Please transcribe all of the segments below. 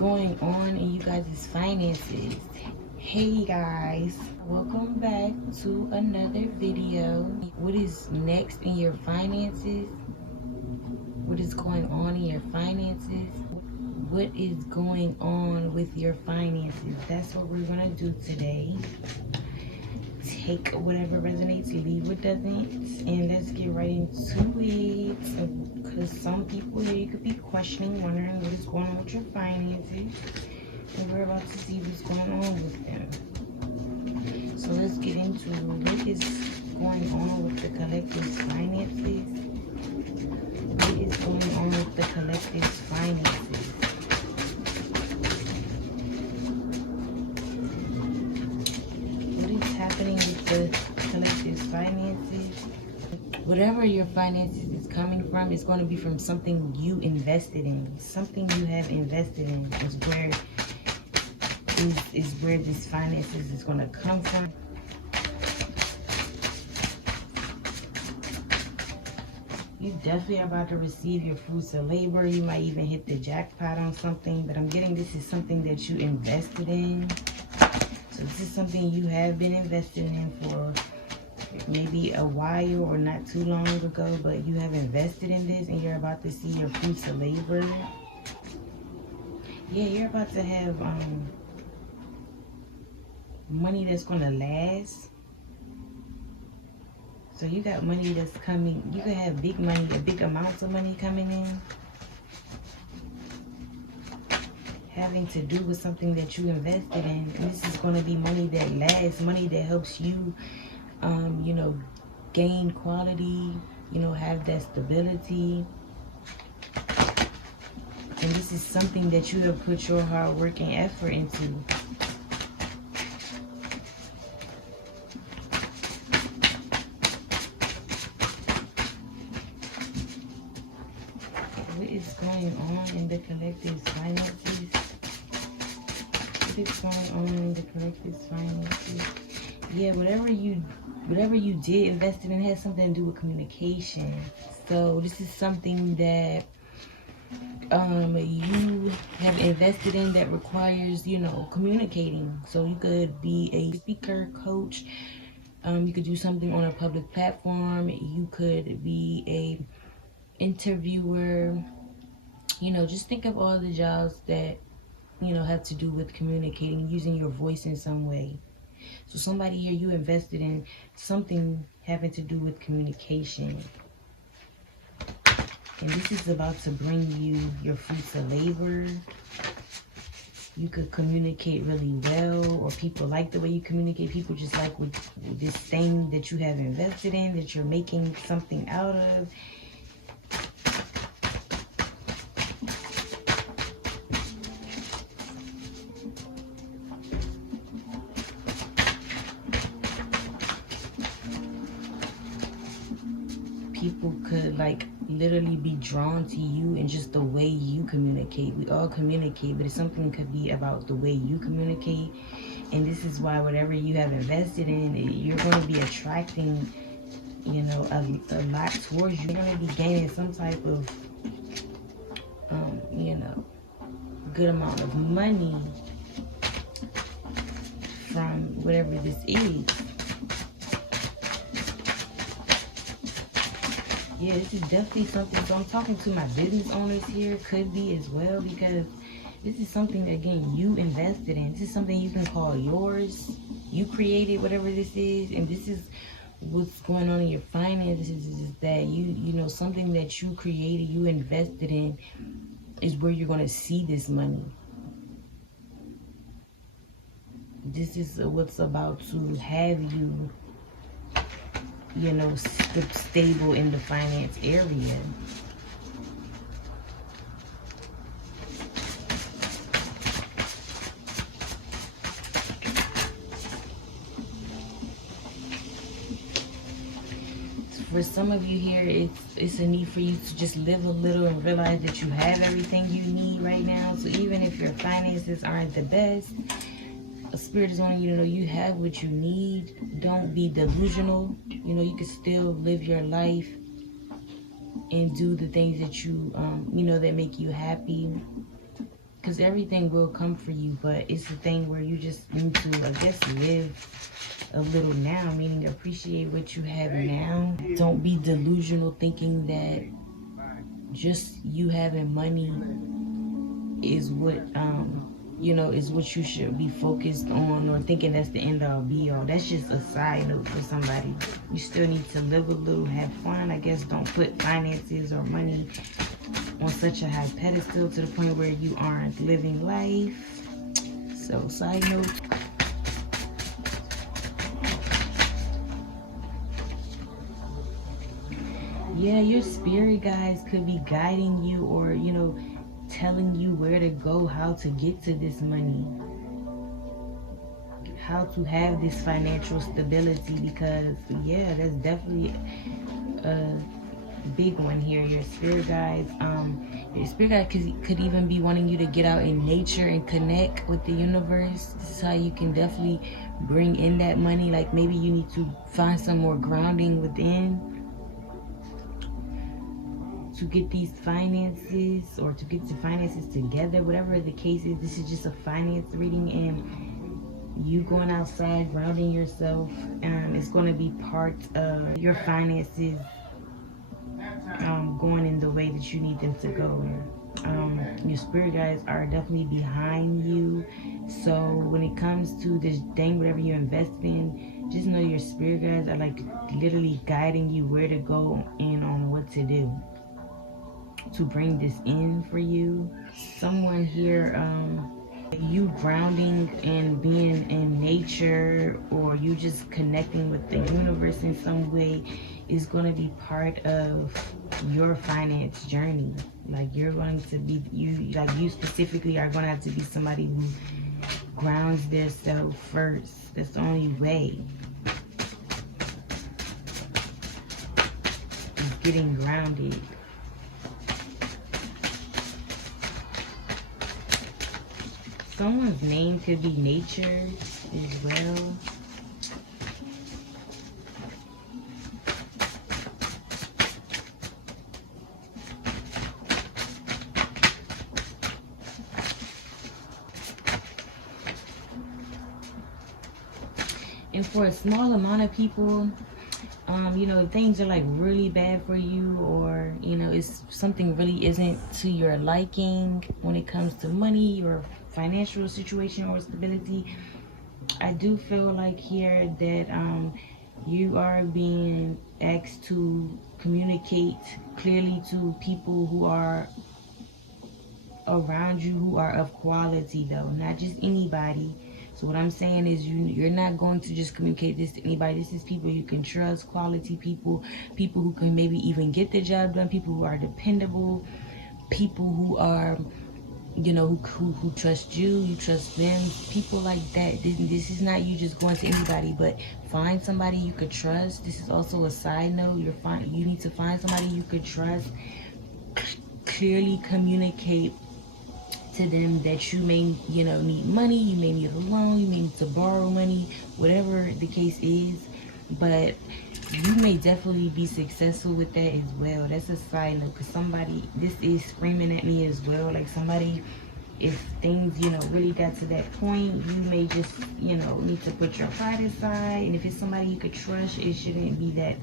going on in you guys' finances? Hey guys, welcome back to another video. What is next in your finances? What is going on in your finances? What is going on with your finances? That's what we're gonna do today. Take whatever resonates, leave what doesn't, and let's get right into it. Because some people here, you could be questioning, wondering what is going on with your finances, and we're about to see what's going on with them. So let's get into what is going on with the collective's finances. What is going on with the collective's finances? Happening with the collective's finances. Whatever your finances is coming from, it's going to be from something you invested in. Something you have invested in is where this finances is going to come from. You definitely are about to receive your fruits of labor. You might even hit the jackpot on something, but I'm getting this is something that you invested in. So this is something you have been invested in for maybe a while or not too long ago, but you have invested in this and you're about to see your fruits of labor. Yeah, you're about to have money that's going to last. So you got money that's coming. You can have big money, big amounts of money coming in, having to do with something that you invested in. And this is going to be money that lasts, money that helps you, you know, gain quality, you know, have that stability. And this is something that you have put your hard work and effort into. What is going on in the collective's finances? What is going on in the collective's finances? Yeah, whatever you did invested in has something to do with communication. So this is something that you have invested in that requires, you know, communicating. So you could be a speaker, coach. You could do something on a public platform. You could be a interviewer. You know, just think of all the jobs that, you know, have to do with communicating, using your voice in some way. So somebody here, you invested in something having to do with communication. And this is about to bring you your fruits of labor. You could communicate really well, or people like the way you communicate. People just like with this thing that you have invested in, that you're making something out of. People could like literally be drawn to you and just the way you communicate. We all communicate, but it's something could be about the way you communicate. And this is why whatever you have invested in, you're going to be attracting, you know, a lot towards you. You're going to be gaining some type of, you know, good amount of money from whatever this is. Yeah, this is definitely something. So I'm talking to my business owners here, could be as well, because this is something, again, you invested in. This is something you can call yours. You created whatever this is, and this is what's going on in your finances, is that you know, something that you created, you invested in, is where you're going to see this money. This is what's about to have you, you know, stable in the finance area. For some of you here, it's a need for you to just live a little and realize that you have everything you need right now. So even if your finances aren't the best, a spirit is wanting you to know you have what you need. Don't be delusional. You know, you can still live your life and do the things that you, you know, that make you happy. because everything will come for you, but it's the thing where you just need to, I guess, live a little now, meaning appreciate what you have now. Don't be delusional thinking that just you having money is what you know, is what you should be focused on, or thinking that's the end all be all. That's just a side note for somebody. You still need to live a little, have fun. I guess don't put finances or money on such a high pedestal to the point where you aren't living life. So side note. Yeah, your spirit guides could be guiding you, or, you know, telling you where to go, how to get to this money, how to have this financial stability, because yeah, that's definitely a big one here. Your spirit guides, your spirit guide could even be wanting you to get out in nature and connect with the universe. This is how you can definitely bring in that money. Like maybe you need to find some more grounding within to get these finances, or to get the finances together, whatever the case is. This is just a finance reading, and you going outside, grounding yourself, it's going to be part of your finances going in the way that you need them to go. Your spirit guides are definitely behind you. So when it comes to this thing, whatever you invest in, just know your spirit guides are like literally guiding you where to go and on what to do to bring this in for you. Someone here, you grounding and being in nature, or you just connecting with the universe in some way, is going to be part of your finance journey. Like you're going to be, you specifically are going to have to be somebody who grounds themselves first. That's the only way. Is getting grounded. Someone's name could be nature as well. And for a small amount of people, you know, things are like really bad for you, or, you know, it's something really isn't to your liking when it comes to money or financial situation or stability. I do feel like here that you are being asked to communicate clearly to people who are around you, who are of quality though, not just anybody. So what I'm saying is you're not going to just communicate this to anybody. This is people you can trust, quality people, people who can maybe even get the job done, people who are dependable, people who are, you know, who trust you, you trust them, people like that. This is not you just going to anybody, but find somebody you could trust. This is also a side note. You need to find somebody you could trust. Clearly communicate to them that you may, you know, need money, you may need a loan, you may need to borrow money, whatever the case is. But you may definitely be successful with that as well. That's a side note, because somebody, this is screaming at me as well. Like somebody, if things, you know, really got to that point, you may just, you know, need to put your pride aside. And if it's somebody you could trust, it shouldn't be that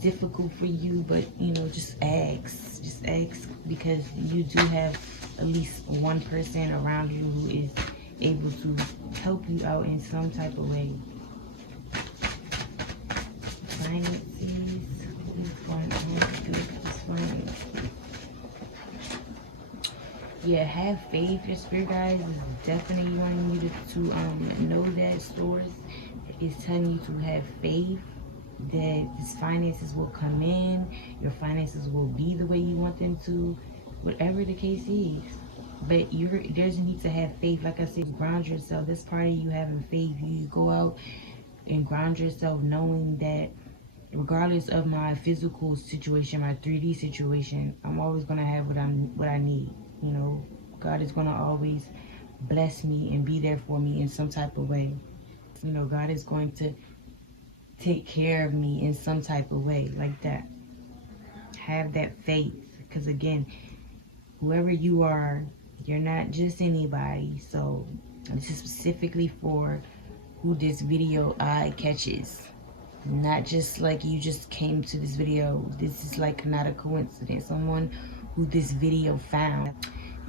difficult for you. But, you know, just ask, because you do have at least one person around you who is able to help you out in some type of way. Finances, what is going on with this one? Yeah, have faith. Your spirit guides is definitely wanting you to know that source is telling you to have faith that these finances will come in, your finances will be the way you want them to, whatever the case is. But there's a need to have faith. Like I said, ground yourself. That's part of you having faith. You go out and ground yourself, knowing that regardless of my physical situation, my 3D situation, I'm always gonna have what I need. You know, God is gonna always bless me and be there for me in some type of way. You know, God is going to take care of me in some type of way, like that. Have that faith, because again, whoever you are, you're not just anybody. So this is specifically for who this video eye catches. Not just like you just came to this video. This is like not a coincidence. Someone who this video found.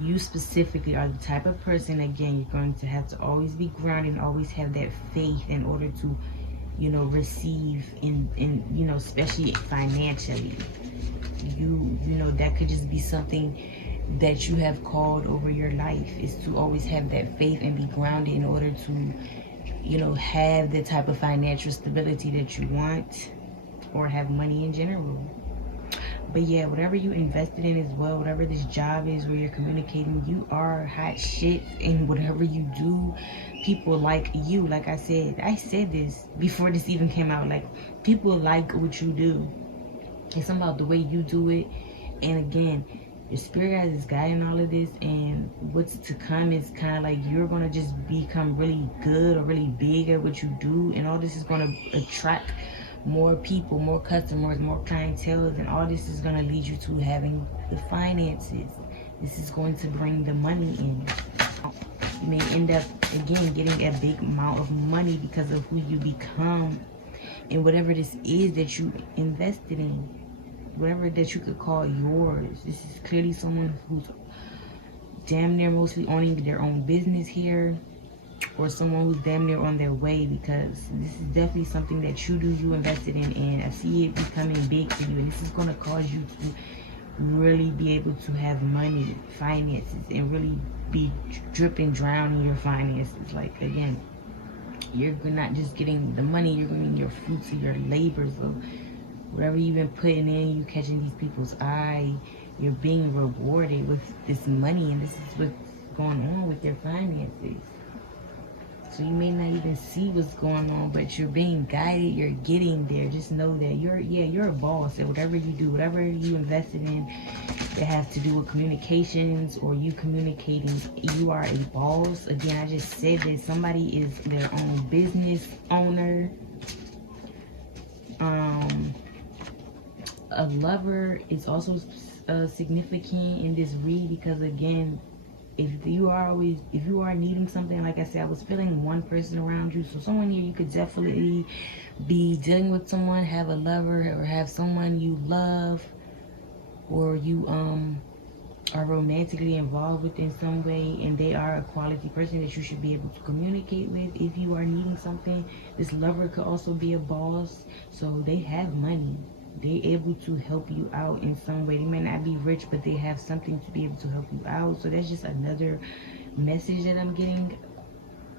You specifically are the type of person, again, you're going to have to always be grounded and always have that faith in order to, you know, receive in you know, especially financially. You know, that could just be something that you have called over your life, is to always have that faith and be grounded in order to, you know, have the type of financial stability that you want, or have money in general. But yeah, whatever you invested in as well, whatever this job is where you're communicating, you are hot shit. And whatever you do, people like you. Like I said this before this even came out. Like, people like what you do. It's something about the way you do it. And again, your spirit guide is guiding all of this, and what's to come is kind of like you're going to just become really good or really big at what you do, and all this is going to attract more people, more customers, more clientele, and all this is going to lead you to having the finances. This is going to bring the money in. You may end up, again, getting a big amount of money because of who you become and whatever this is that you invested in. Whatever that you could call yours. This is clearly someone who's damn near mostly owning their own business here, or someone who's damn near on their way, because this is definitely something that you do, you invested in, and I see it becoming big for you, and this is going to cause you to really be able to have money, finances, and really be dripping, drowning your finances. Like, again, you're not just getting the money, you're getting your fruits of your labor. So whatever you've been putting in, you catching these people's eye, you're being rewarded with this money, and this is what's going on with your finances. So you may not even see what's going on, but you're being guided, you're getting there. Just know that you're a boss at whatever you do, whatever you invested in that has to do with communications or you communicating, you are a boss. Again, I just said that somebody is their own business owner. A lover is also significant in this read, because again, if you are needing something, like I said, I was feeling one person around you. So someone here, you could definitely be dealing with someone, have a lover, or have someone you love, or you are romantically involved with in some way, and they are a quality person that you should be able to communicate with. If you are needing something, this lover could also be a boss, so they have money. They're able to help you out in some way. They may not be rich, but they have something to be able to help you out. So that's just another message that I'm getting.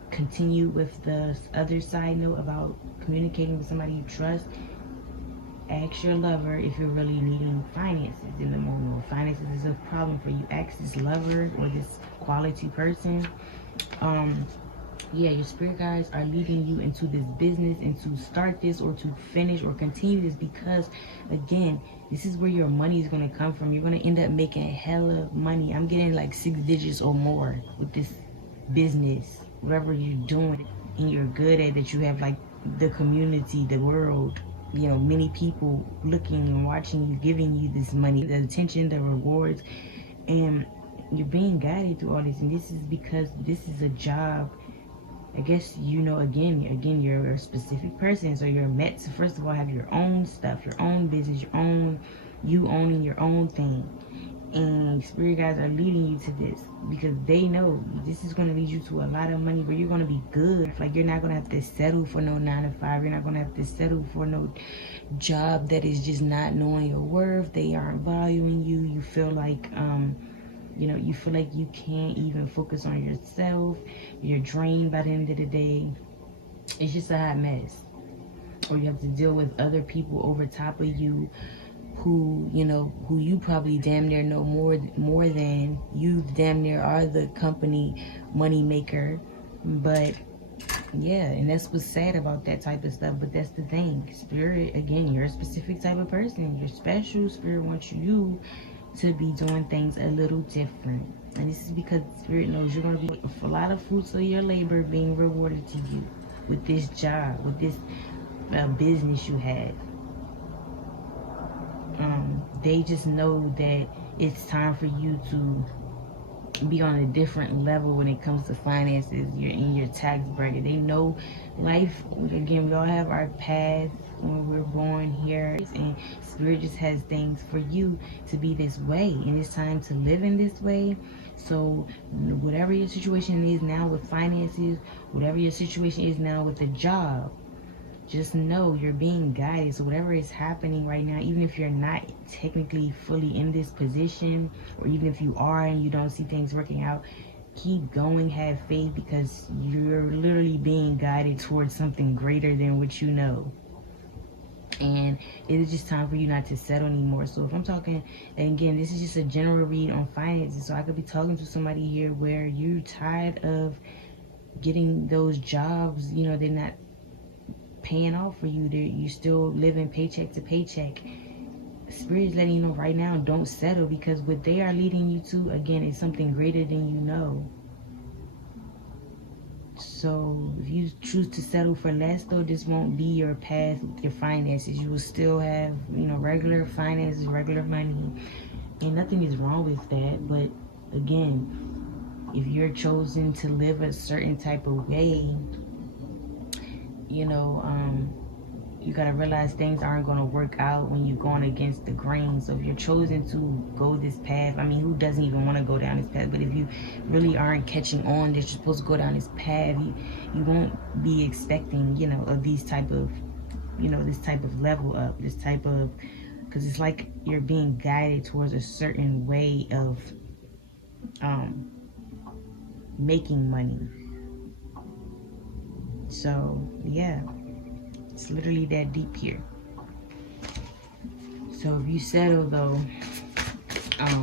Continue with the other side note about communicating with somebody you trust. Ask your lover if you're really needing finances in the moment. Finances is a problem for you. Ask this lover or this quality person. Yeah, your spirit guides are leading you into this business, and to start this or to finish or continue this, because again, this is where your money is going to come from. You're going to end up making hella money. I'm getting like 6 digits or more with this business, whatever you're doing and you're good at, that you have like the community, the world, you know, many people looking and watching you, giving you this money, the attention, the rewards, and you're being guided through all this. And this is because this is a job. I guess, you know, again, you're a specific person, so you're meant to, first of all, have your own stuff, your own business, you owning your own thing. And spirit guides are leading you to this because they know this is going to lead you to a lot of money where you're going to be good. Like, you're not going to have to settle for no 9 to 5. You're not going to have to settle for no job that is just not knowing your worth. They aren't valuing you. You feel like, you know, you feel like you can't even focus on yourself. You're drained by the end of the day. It's just a hot mess. Or you have to deal with other people over top of you who, you know, who you probably damn near know more than. You damn near are the company money maker. But yeah, and that's what's sad about that type of stuff. But that's the thing. Spirit, again, you're a specific type of person. You're special. Spirit wants you to be doing things a little different. And this is because Spirit knows you're going to be a lot of fruits of your labor being rewarded to you with this job, with this business you had. They just know that it's time for you to be on a different level when it comes to finances. You're in your tax bracket. They know life. Again, we all have our paths when we're born here, and Spirit just has things for you to be this way, and it's time to live in this way. So whatever your situation is now with finances, whatever your situation is now with the job, just know you're being guided. So whatever is happening right now, even if you're not technically fully in this position, or even if you are and you don't see things working out, keep going, have faith, because you're literally being guided towards something greater than what you know. And it is just time for you not to settle anymore. So if I'm talking, and again, this is just a general read on finances, so I could be talking to somebody here where you're tired of getting those jobs, you know, they're not paying off for you. You still living paycheck to paycheck. Spirit is letting you know right now, don't settle, because what they are leading you to, again, is something greater than you know. So if you choose to settle for less, though, this won't be your path with your finances. You will still have, you know, regular finances, regular money, and nothing is wrong with that. But again, if you're chosen to live a certain type of way, you know, you got to realize things aren't going to work out when you're going against the grain. So if you're chosen to go this path, I mean, who doesn't even want to go down this path? But if you really aren't catching on that you're supposed to go down this path, you won't be expecting, you know, of these type of, you know, this type of level up, this type of, because it's like you're being guided towards a certain way of making money. So yeah, it's literally that deep here. So if you settle, though,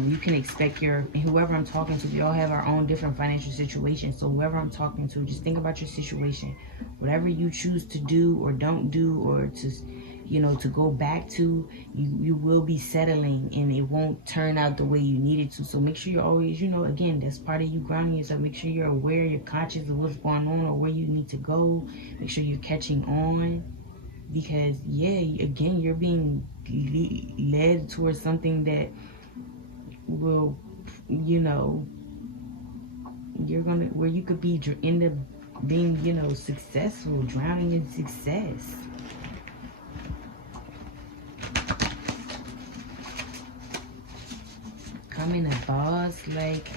you can expect whoever I'm talking to, we all have our own different financial situations. So whoever I'm talking to, just think about your situation. Whatever you choose to do or don't do, or to, you know, to go back to, you will be settling, and it won't turn out the way you need it to. So make sure you're always, you know, again, that's part of you grounding yourself. Make sure you're aware, you're conscious of what's going on or where you need to go. Make sure you're catching on, because yeah, again, you're being led towards something that will, you know, where you could be end up being, you know, successful, drowning in success. Coming a boss, like,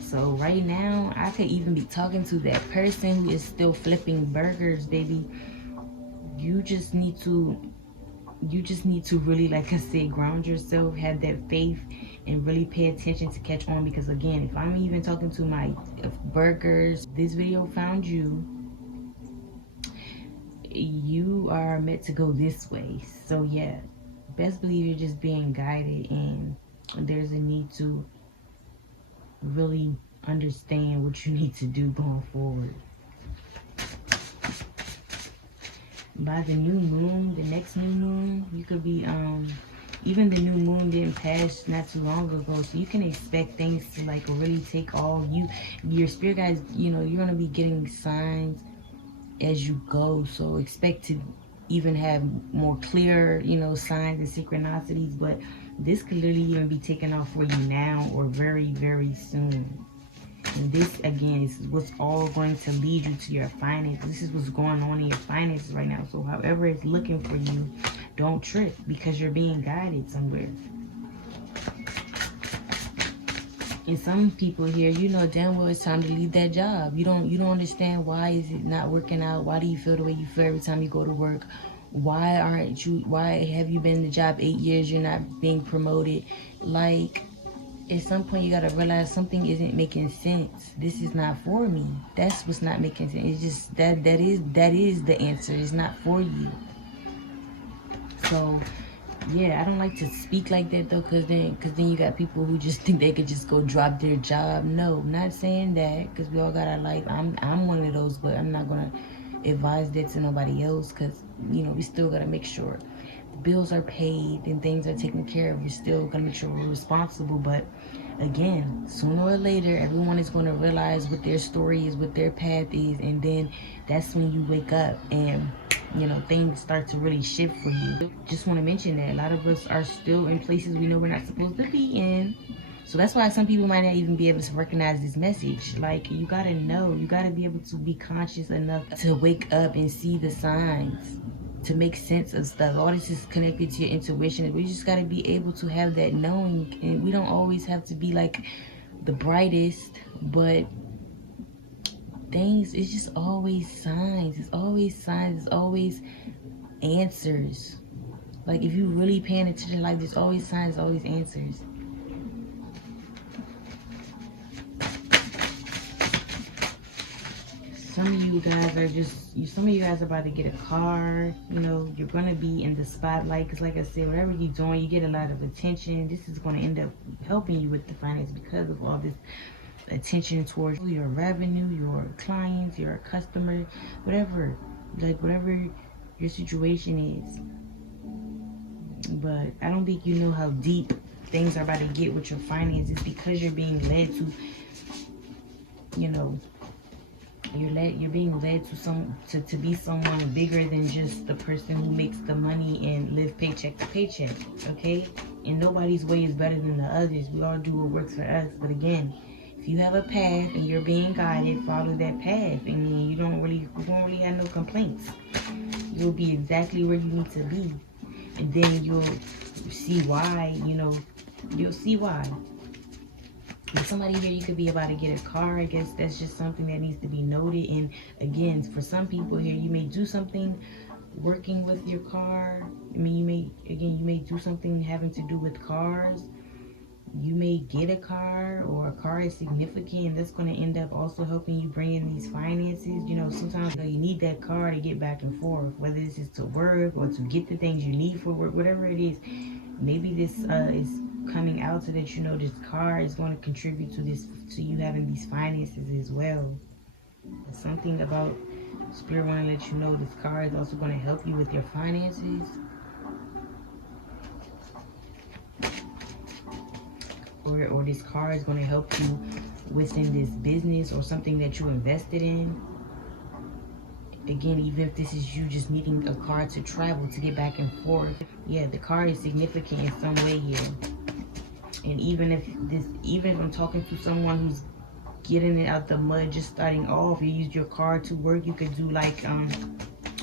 so right now I could even be talking to that person who is still flipping burgers, baby. You just need to really, like I said, ground yourself, have that faith, and really pay attention to catch on. Because again, if I'm even talking to my burgers, this video found you, you are meant to go this way. So yeah, best believe you're just being guided, and there's a need to really understand what you need to do going forward. By the new moon, the next new moon, you could be, even the new moon didn't pass not too long ago, so you can expect things to like really take off. Your spirit guides, you know, you're going to be getting signs as you go, so expect to even have more clear, you know, signs and synchronicities. But this could literally even be taken off for you now, or very, very soon. And this, again, is what's all going to lead you to your finances. This is what's going on in your finances right now. So however it's looking for you, don't trip, because you're being guided somewhere. And some people here, you know damn well it's time to leave that job. You don't understand why is it not working out. Why do you feel the way you feel every time you go to work? Why have you been in the job 8 years, you're not being promoted? Like, at some point you gotta realize something isn't making sense. This is not for me. That's what's not making sense. It's just that is the answer. It's not for you. So yeah, I don't like to speak like that though, because then you got people who just think they could just go drop their job. No, I'm not saying that, because we all got our life. I'm one of those, but I'm not gonna advise that to nobody else, because you know we still gotta make sure the bills are paid and things are taken care of. You're still gonna make sure we're responsible. But again, sooner or later, everyone is going to realize what their story is, what their path is, and then that's when you wake up and, you know, things start to really shift for you. Just want to mention that a lot of us are still in places we know we're not supposed to be in. So that's why some people might not even be able to recognize this message. Like, you gotta know, you gotta be able to be conscious enough to wake up and see the signs, to make sense of stuff. All this is connected to your intuition. We just gotta be able to have that knowing, and we don't always have to be like the brightest, but things, it's just always signs. It's always signs. It's always answers. Like, if you really paying attention, like, there's always signs, always answers. Some of you guys are some of you guys are about to get a car. You know, you're going to be in the spotlight. Because like I said, whatever you're doing, you get a lot of attention. This is going to end up helping you with the finance because of all this attention towards your revenue, your clients, your customer, whatever. Like, whatever your situation is. But I don't think you know how deep things are about to get with your finances, because you're being led to, you know, you're being led to be someone bigger than just the person who makes the money and live paycheck to paycheck. Okay? And nobody's way is better than the others. We all do what works for us. But again, if you have a path and you're being guided, follow that path, and you won't really have no complaints. You'll be exactly where you need to be. And then you'll see why, you know, you'll see why. If somebody here, you could be about to get a car. I guess that's just something that needs to be noted. And again, for some people here, you may do something working with your car. I mean, you may do something having to do with cars. You may get a car, or a car is significant, and that's going to end up also helping you bring in these finances. You know, sometimes you need that car to get back and forth, whether this is to work or to get the things you need for work, whatever it is. Maybe this is coming out so that you know this car is going to contribute to you having these finances as well. Something about Spirit want to let you know this car is also going to help you with your finances. Or this car is going to help you within this business or something that you invested in. Again, even if this is you just needing a car to travel, to get back and forth. Yeah, the car is significant in some way here. And even if I'm talking to someone who's getting it out the mud, just starting off, you use your car to work, you could do like,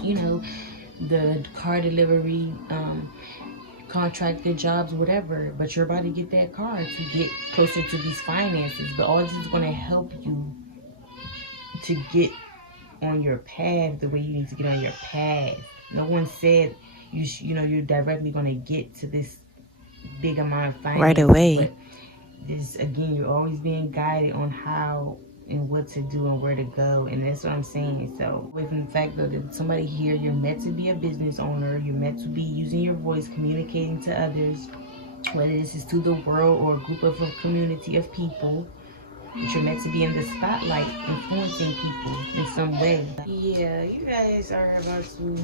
you know, the car delivery, contracted jobs, whatever. But you're about to get that car to get closer to these finances. But all this is going to help you to get on your path the way you need to get on your path. No one said you know you're directly going to get to this big amount of finances right away. But this, again, you're always being guided on how and what to do and where to go. And that's what I'm saying. So with the fact that somebody here, you're meant to be a business owner, you're meant to be using your voice, communicating to others, whether this is to the world or a group of a community of people. But you're meant to be in the spotlight, influencing people in some way. Yeah, you guys are about to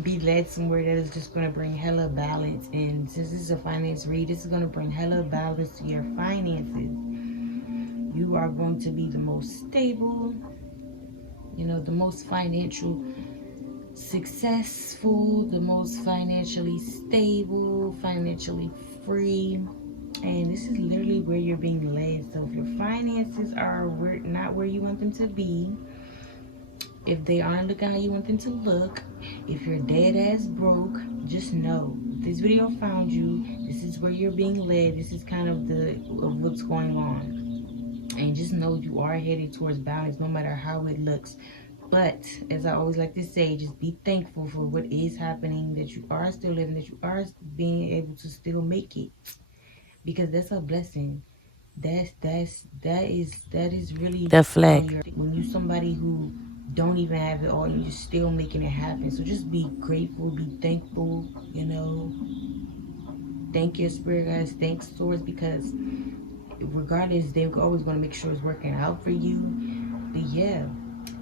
be led somewhere that is just going to bring hella balance. And since this is a finance read, this is going to bring hella balance to your finances. You are going to be the most stable, you know, the most financial successful, the most financially stable, financially free. And this is literally where you're being led. So if your finances are not where you want them to be, if they aren't looking how you want them to look, if you're dead ass broke, just know this video found you. This is where you're being led. This is kind of what's going on. And just know you are headed towards balance, no matter how it looks. But as I always like to say, just be thankful for what is happening, that you are still living, that you are being able to still make it, because that's a blessing. That is really the flag. When you somebody who don't even have it all, and you're still making it happen. So just be grateful, be thankful. You know, thank your spirit guys, thank source, because regardless, they're always going to make sure it's working out for you. But yeah,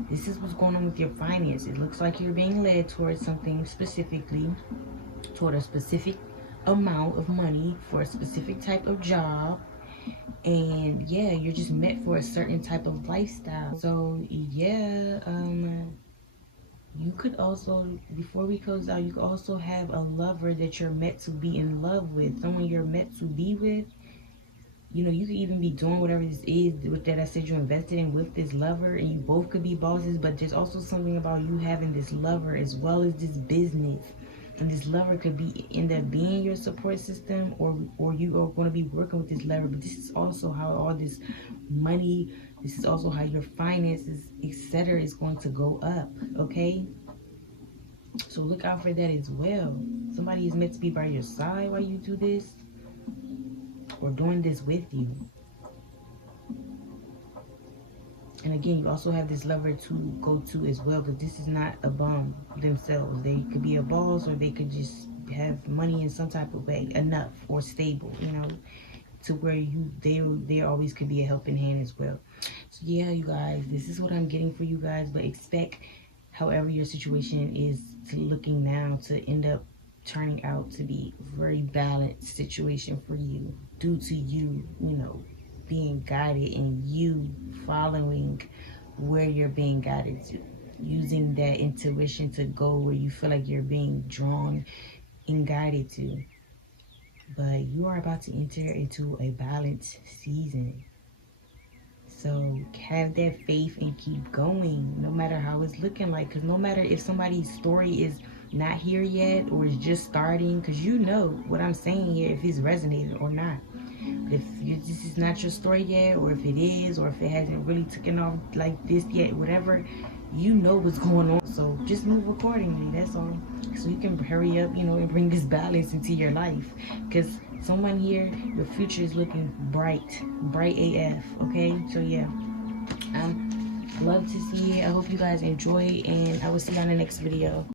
this is what's going on with your finances. It looks like you're being led towards something specifically, toward a specific amount of money for a specific type of job. And yeah, you're just meant for a certain type of lifestyle. So yeah, you could also, before we close out, you could also have a lover that you're meant to be in love with, someone you're meant to be with. You know, you could even be doing whatever this is with that I said you invested in with this lover, and you both could be bosses, but there's also something about you having this lover as well as this business. And this lover could be end up being your support system, or you are going to be working with this lover. But this is also how all this money, this is also how your finances, etc., is going to go up. Okay, so look out for that as well. Somebody is meant to be by your side while you do this, or doing this with you. And again, you also have this lover to go to as well, because this is not a bum themselves. They could be a boss, or they could just have money in some type of way, enough or stable, you know, to where they always could be a helping hand as well. So yeah, you guys, this is what I'm getting for you guys. But expect, however your situation is looking now, to end up turning out to be a very balanced situation for you, due to you, you know, being guided and you following where you're being guided to, using that intuition to go where you feel like you're being drawn and guided to. But you are about to enter into a balanced season, so have that faith and keep going, no matter how it's looking like. Because no matter if somebody's story is not here yet or is just starting, because you know what I'm saying here, if it's resonated or not. If this is not your story yet, or if it is, or if it hasn't really taken off like this yet, whatever, you know what's going on. So just move accordingly, that's all. So you can hurry up, you know, and bring this balance into your life. Because someone here, your future is looking bright, bright AF, okay? So yeah, love to see it. I hope you guys enjoy, and I will see you on the next video.